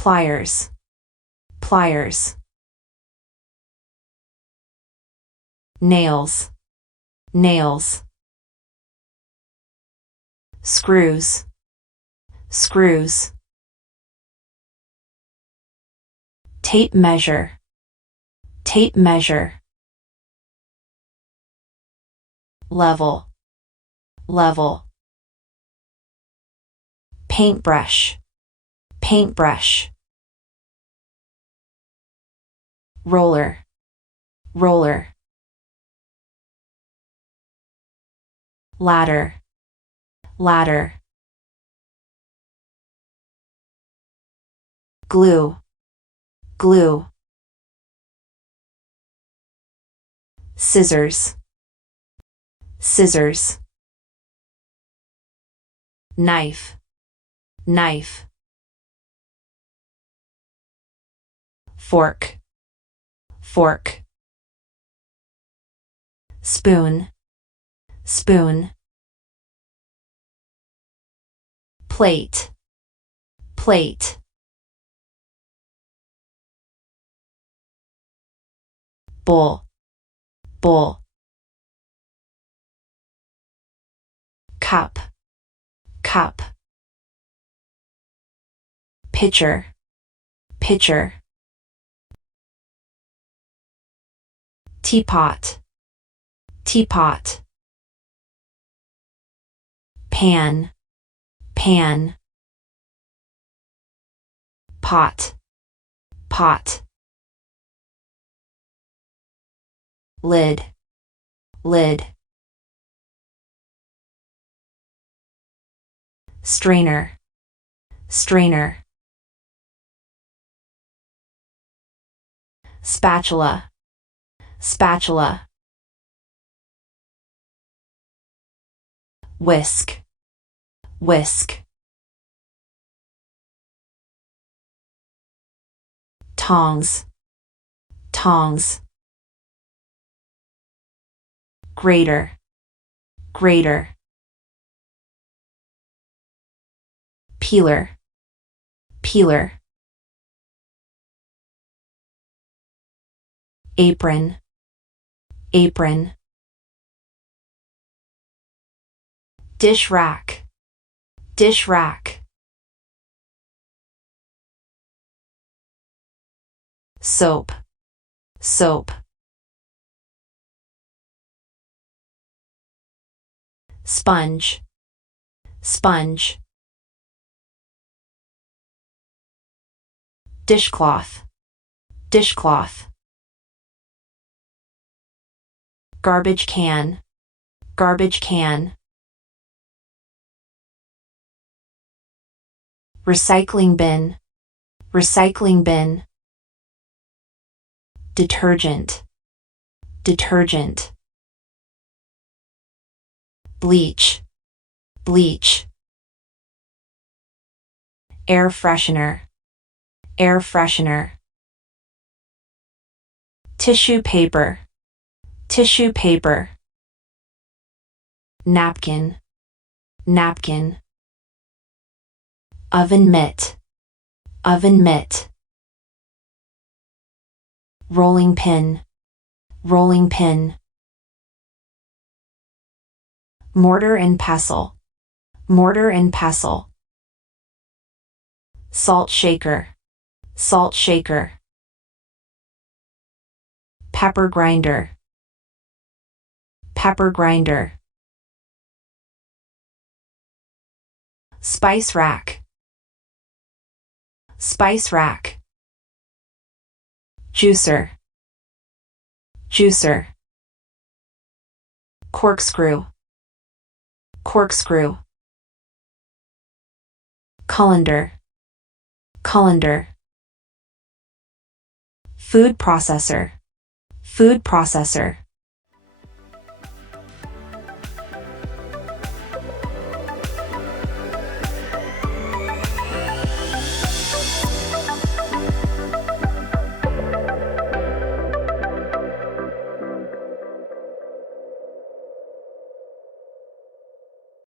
pliers, pliers. Nails, nails. Screws, screws. Tape measure, tape measure. Level, level. Paintbrush, paintbrush. Roller, roller. Ladder, ladder. Glue, glue. Scissors, scissors. Knife, knife. Fork, fork. Spoon, spoon. Plate, plate. Bowl, bowl. Cup, cup. Pitcher, pitcher. Teapot, teapot. Pan, pan. Pot, pot. Lid, lid. Strainer, strainer. Spatula, spatula. Whisk, whisk. Tongs, tongs. Grater, grater. Peeler, peeler. Apron, apron. Dish rack, dish rack. Soap, soap. Sponge, sponge. Dishcloth, dishcloth. Garbage can, garbage can. Recycling bin, recycling bin. Detergent, detergent. Bleach, bleach. Air freshener, air freshener. Tissue paper, tissue paper. Napkin, napkin. Oven mitt, oven mitt. Rolling pin, rolling pin. Mortar and pestle, mortar and pestle. Salt shaker, salt shaker. Pepper grinder, pepper grinder. Spice rack, spice rack. Juicer, juicer. Corkscrew, corkscrew. Colander, colander. Food processor, food processor.